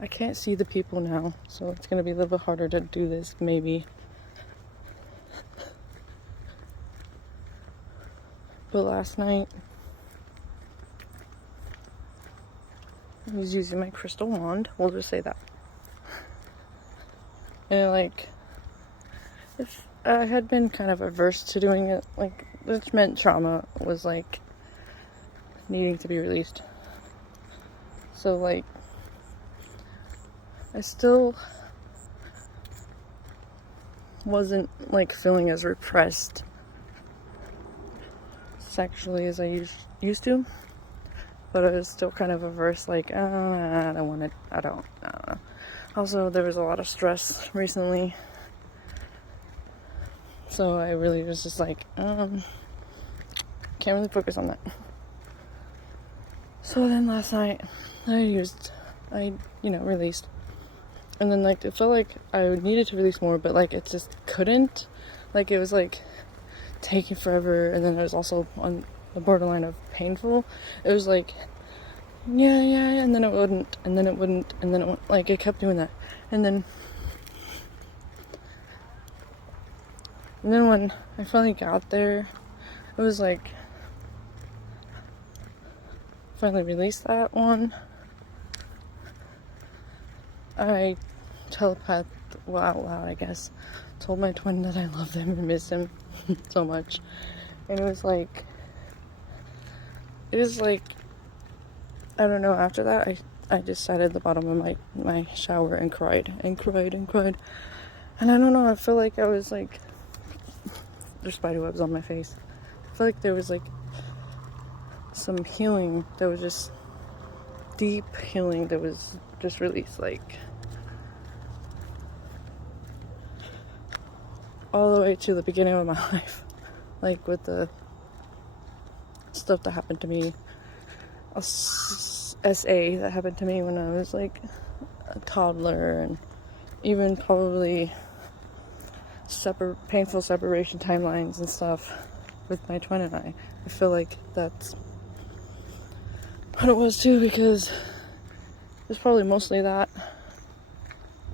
I can't see the people now, so it's gonna be a little bit harder to do this, maybe. But last night, I was using my crystal wand. We'll just say that. And like, if I had been kind of averse to doing it, like, which meant trauma was like needing to be released. So like, I still wasn't like feeling as repressed sexually as I used to, but I was still kind of averse, like, I don't want it, I don't know. Also, there was a lot of stress recently, so I really was just like, can't really focus on that. So then last night, I released, and then like, it felt like I needed to release more, but like, it just couldn't, like, it was like taking forever, and then it was also on the borderline of painful. It was like, yeah, and then it wouldn't, and then it wouldn't, and then it went, like, it kept doing that. And then when I finally got there, it was like, finally released that one. I telepathed, well, out loud, I guess, told my twin that I loved him and missed him so much. And it was like, I don't know, after that, I just sat at the bottom of my shower and cried. And I don't know, I feel like I was like, there's spider webs on my face. I feel like there was like some healing that was just deep healing that was just released, like all the way to the beginning of my life, like with the stuff that happened to me, SA that happened to me when I was like a toddler, and even probably painful separation timelines and stuff with my twin and I feel like that's what it was too, because it's probably mostly that.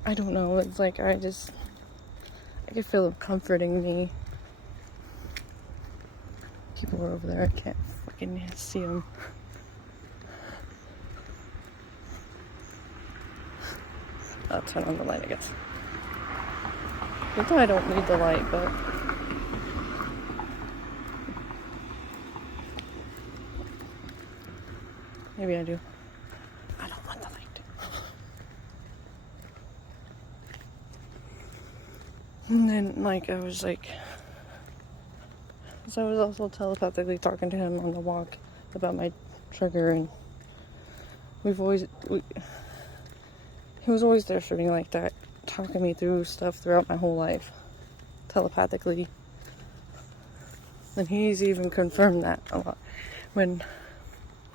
I don't know, it's like I can feel it comforting me. People are over there, I can't fucking see them. I'll turn on the light, I guess. Even though I don't need the light, but maybe I do. I don't want the light. And then, like, I was like, so I was also telepathically talking to him on the walk about my trigger, and he was always there for me like that, talking me through stuff throughout my whole life, telepathically. And he's even confirmed that a lot when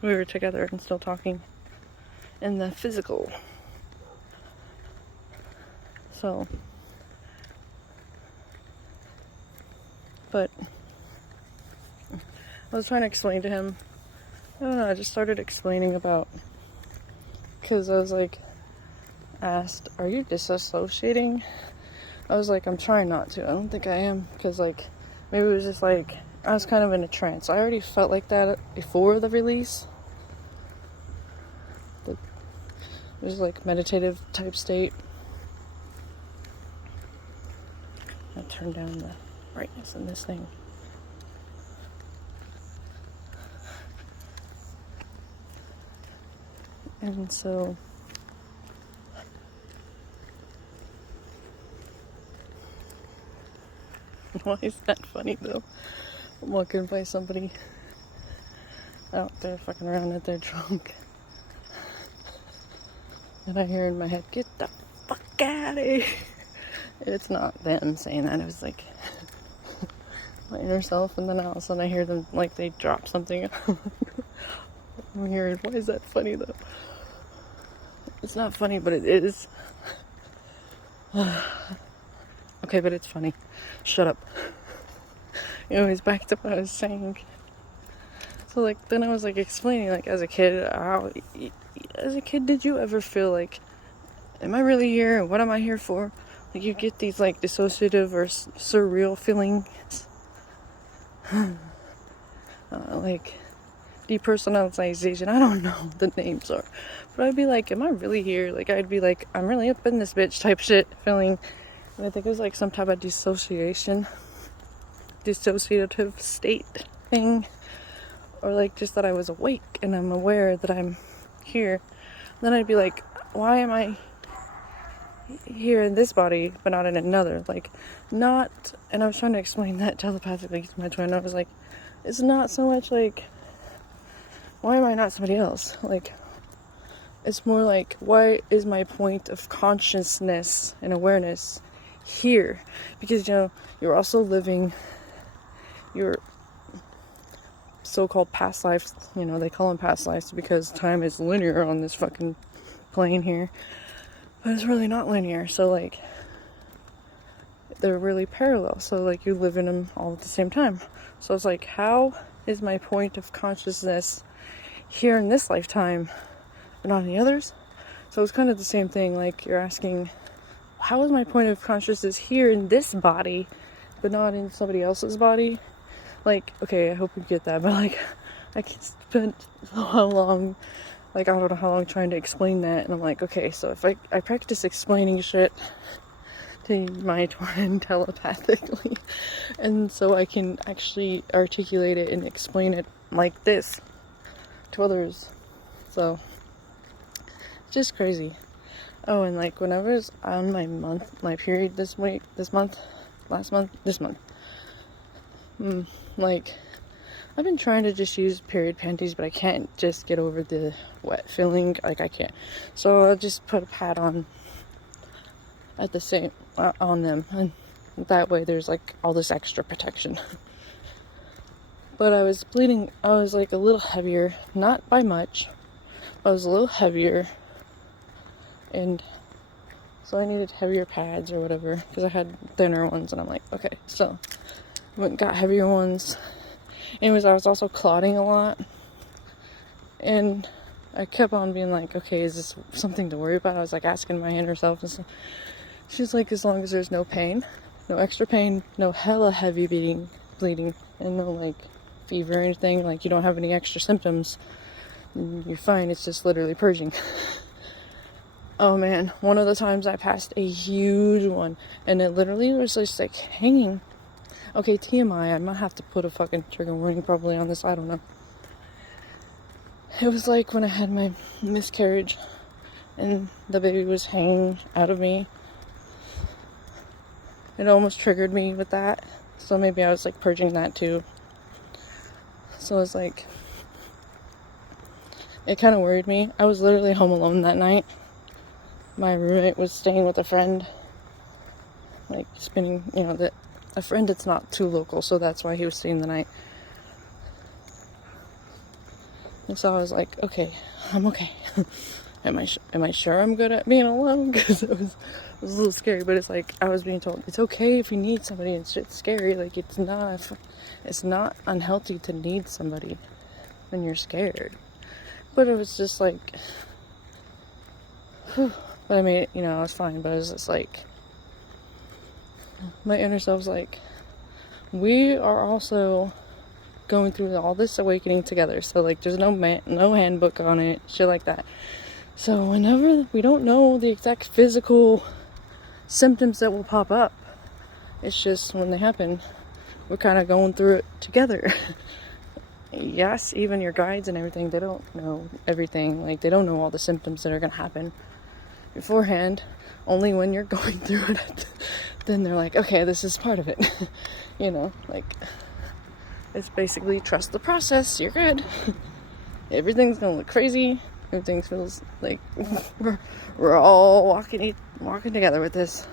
we were together and still talking in the physical. So, but I was trying to explain to him, I don't know, I just started explaining about, because I was like, asked, are you disassociating? I was like, I'm trying not to. I don't think I am, because like, maybe it was just like, I was kind of in a trance. I already felt like that before the release. It was like meditative type state. I turned down the brightness in this thing. And so why is that funny though? I'm walking by somebody out there fucking around at their trunk, and I hear in my head, get the fuck out of here. It's not them saying that, it was like my inner self, and then all of a sudden I hear them, like they drop something. I'm hearing, why is that funny though? It's not funny, but it is. Okay, but it's funny. Shut up. Anyways, back to what I was saying. So like, then I was like explaining, like, as a kid, did you ever feel like am I really here? And what am I here for? Like, you get these, like, dissociative or surreal feelings. Like, depersonalization. I don't know what the names are. But I'd be like, am I really here? Like, I'd be like, I'm really up in this bitch type shit feeling. And I think it was, like, some type of dissociative state thing. Or, like, just that I was awake and I'm aware that I'm here. Then I'd be like, why am I here in this body but not in another? Like, not, and I was trying to explain that telepathically to my twin. I was like, it's not so much like, why am I not somebody else? Like, it's more like, why is my point of consciousness and awareness here? Because, you know, you're also living your so-called past lives. You know, they call them past lives because time is linear on this fucking plane here. But it's really not linear. So, like, they're really parallel. So, like, you live in them all at the same time. So it's like, how is my point of consciousness here in this lifetime but not in the others? So it's kind of the same thing. Like, you're asking, how is my point of consciousness here in this body but not in somebody else's body? Like, okay, I hope you get that, but, like, I can spend how long, like, I don't know how long trying to explain that, and I'm like, okay, so if I practice explaining shit to my twin telepathically, and so I can actually articulate it and explain it like this to others. So, it's just crazy. Oh, and, like, whenever I was on my period this month, like, I've been trying to just use period panties, but I can't just get over the wet feeling. Like, I can't. So I'll just put a pad on at the same on them, and that way there's, like, all this extra protection. But I was bleeding. I was, like, a little heavier, not by much. I was a little heavier, and so I needed heavier pads or whatever because I had thinner ones, and I'm like, okay, so went and got heavier ones. Anyways, I was also clotting a lot, and I kept on being like, okay, is this something to worry about? I was, like, asking my inner self, and so she's like, as long as there's no pain, no extra pain, no hella heavy bleeding, and no, like, fever or anything, like, you don't have any extra symptoms, you're fine. It's just literally purging. Oh man, one of the times I passed a huge one, and it literally was just, like, hanging. Okay, TMI, I might have to put a fucking trigger warning probably on this, I don't know. It was like when I had my miscarriage, and the baby was hanging out of me. It almost triggered me with that, so maybe I was, like, purging that too. So it was like, it kind of worried me. I was literally home alone that night. My roommate was staying with a friend, like, spending, you know, a friend that's not too local, so that's why he was staying the night. And so I was like, okay, I'm okay. am I sure I'm good at being alone? Because it was a little scary, but it's like, I was being told, it's okay if you need somebody, and shit's scary. Like, it's not unhealthy to need somebody when you're scared. But it was just like, whew. But I made it, you know, I was fine, but it was just like, my inner self's like, we are also going through all this awakening together. So, like, there's no handbook on it, shit like that. So whenever we don't know the exact physical symptoms that will pop up, it's just when they happen, we're kind of going through it together. Yes, even your guides and everything, they don't know everything. Like, they don't know all the symptoms that are going to happen beforehand. Only when you're going through it, then they're like, okay, this is part of it. You know, like, it's basically trust the process, you're good. Everything's gonna look crazy. Everything feels like we're all walking together with this.